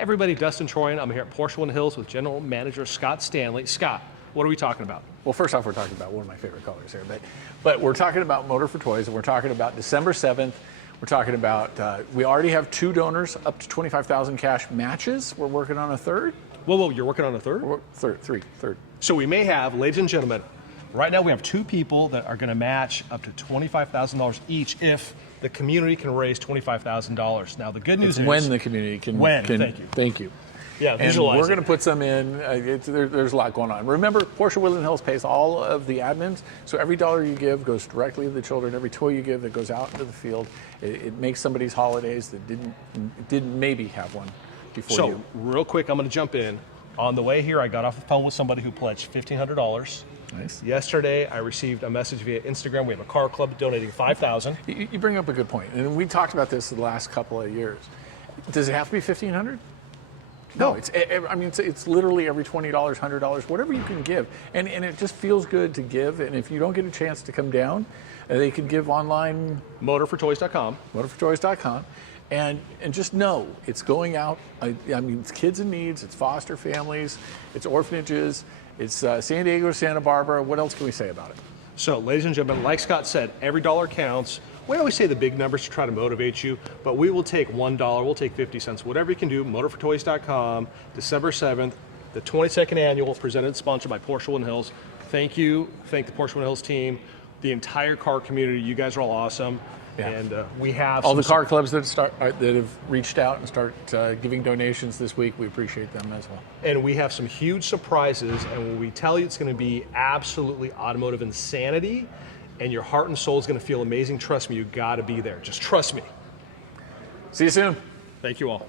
Everybody, Dustin Troyan. I'm here at Porsche Woodland Hills with General Manager Scott Stanley. Scott, what are we talking about? Well, first off, we're talking about one of my favorite colors here, but we're talking about Motor4Toys, and we're talking about December 7th. We're talking about, we already have 2 donors up to 25,000 cash matches. We're working on a third. Whoa, you're working on a third? Third. So we may have, ladies and gentlemen, right now we have 2 people that are going to match up to $25,000 each if the community can raise $25,000. Now the good news is when the community can. Thank you. Yeah, and visualize we're going to put some in. There's a lot going on. Remember, Porsche Woodland Hills pays all of the admins, so every dollar you give goes directly to the children. Every toy you give that goes out into the field, it makes somebody's holidays that didn't maybe have one before you. So real quick, I'm going to jump in. On the way here, I got off the phone with somebody who pledged $1,500. Nice. Yesterday, I received a message via Instagram. We have a car club donating $5,000. You bring up a good point, and we talked about this the last couple of years. Does it have to be $1,500? No, it's literally every $20, $100, whatever you can give, and it just feels good to give. And if you don't get a chance to come down, they can give online. Motor4Toys.com. Motor4Toys.com. And just know it's going out. I mean, it's kids in needs, it's foster families, it's orphanages, it's San Diego, Santa Barbara. What else can we say about it? So, ladies and gentlemen, like Scott said, every dollar counts. We always say the big numbers to try to motivate you, but we will take $1, we'll take 50 cents, whatever you can do. Motor4Toys.com, December 7th, the 22nd annual, presented and sponsored by Porsche Woodland Hills. Thank you. Thank the Porsche Woodland Hills team, the entire car community. You guys are all awesome. Yeah. And we have all the car clubs that have reached out and start giving donations this week. We appreciate them as well. And we have some huge surprises. And when we tell you it's going to be absolutely automotive insanity, and your heart and soul is going to feel amazing, trust me, you got to be there. Just trust me. See you soon. Thank you all.